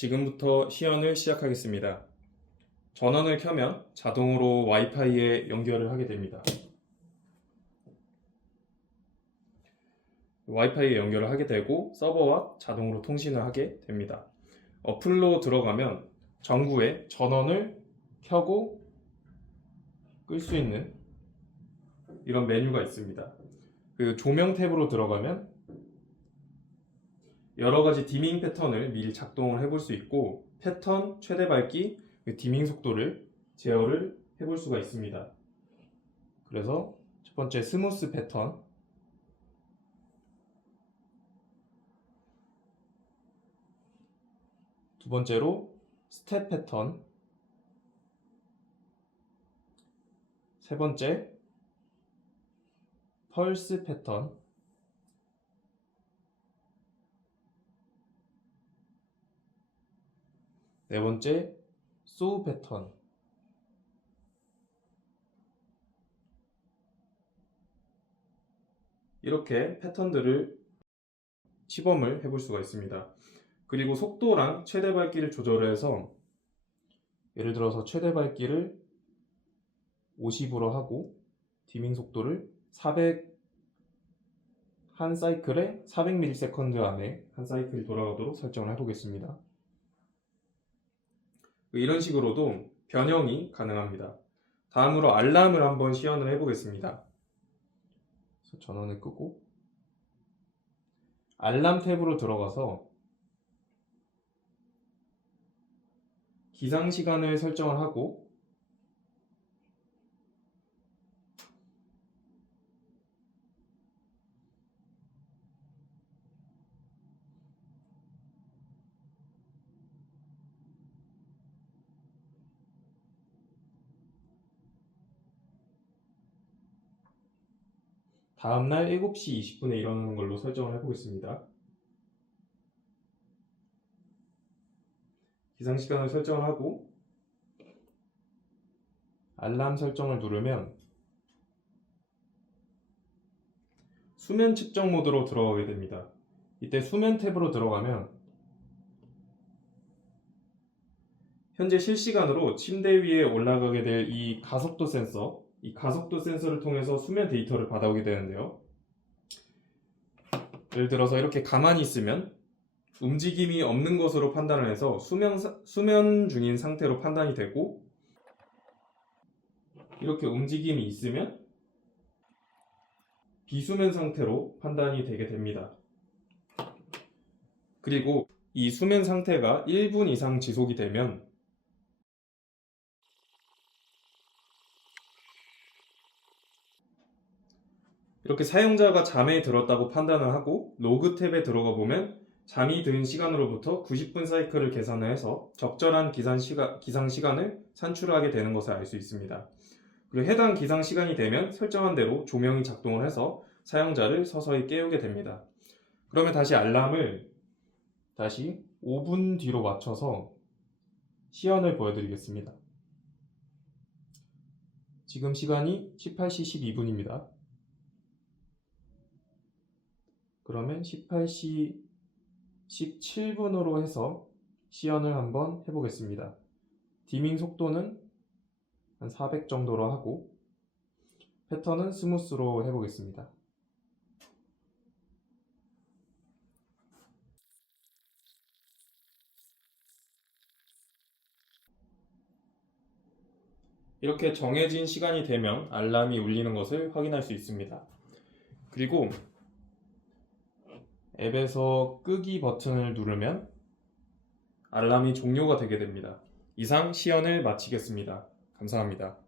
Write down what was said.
지금부터 시연을 시작하겠습니다. 전원을 켜면 자동으로 와이파이에 연결을 하게 됩니다. 와이파이에 연결을 하게 되고 서버와 자동으로 통신을 하게 됩니다. 어플로 들어가면 전구에 전원을 켜고 끌 수 있는 이런 메뉴가 있습니다. 그 조명 탭으로 들어가면 여러 가지 디밍 패턴을 미리 작동을 해볼 수 있고 패턴, 최대 밝기, 디밍 속도를 제어를 해볼 수가 있습니다. 그래서 첫 번째 스무스 패턴, 두 번째로 스텝 패턴, 세 번째 펄스 패턴, 네 번째 소우 패턴, 이렇게 패턴들을 시범을 해볼 수가 있습니다. 그리고 속도랑 최대 밝기를 조절해서 예를 들어서 최대 밝기를 50으로 하고 디밍 속도를 400 한 사이클에 400ms 안에 한 사이클이 돌아가도록 설정을 해보겠습니다. 이런 식으로도 변형이 가능합니다. 다음으로 알람을 한번 시연을 해보겠습니다. 그래서 전원을 끄고 알람 탭으로 들어가서 기상 시간을 설정을 하고 다음날 7시 20분에 일어나는 걸로 설정을 해보겠습니다. 기상시간을 설정을 하고 알람 설정을 누르면 수면 측정 모드로 들어가게 됩니다. 이때 수면 탭으로 들어가면 현재 실시간으로 침대 위에 올라가게 될 이 가속도 센서, 이 가속도 센서를 통해서 수면 데이터를 받아오게 되는데요. 예를 들어서 이렇게 가만히 있으면 움직임이 없는 것으로 판단을 해서 수면 중인 상태로 판단이 되고, 이렇게 움직임이 있으면 비수면 상태로 판단이 되게 됩니다. 그리고 이 수면 상태가 1분 이상 지속이 되면 이렇게 사용자가 잠에 들었다고 판단을 하고 로그 탭에 들어가 보면 잠이 든 시간으로부터 90분 사이클을 계산을 해서 적절한 기상 시간을 산출하게 되는 것을 알 수 있습니다. 그리고 해당 기상 시간이 되면 설정한 대로 조명이 작동을 해서 사용자를 서서히 깨우게 됩니다. 그러면 다시 알람을 다시 5분 뒤로 맞춰서 시연을 보여드리겠습니다. 지금 시간이 18시 12분입니다. 그러면 18시 17분으로 해서 시연을 한번 해보겠습니다. 디밍 속도는 한 400 정도로 하고 패턴은 스무스로 해보겠습니다. 이렇게 정해진 시간이 되면 알람이 울리는 것을 확인할 수 있습니다. 그리고 앱에서 끄기 버튼을 누르면 알람이 종료가 되게 됩니다. 이상 시연을 마치겠습니다. 감사합니다.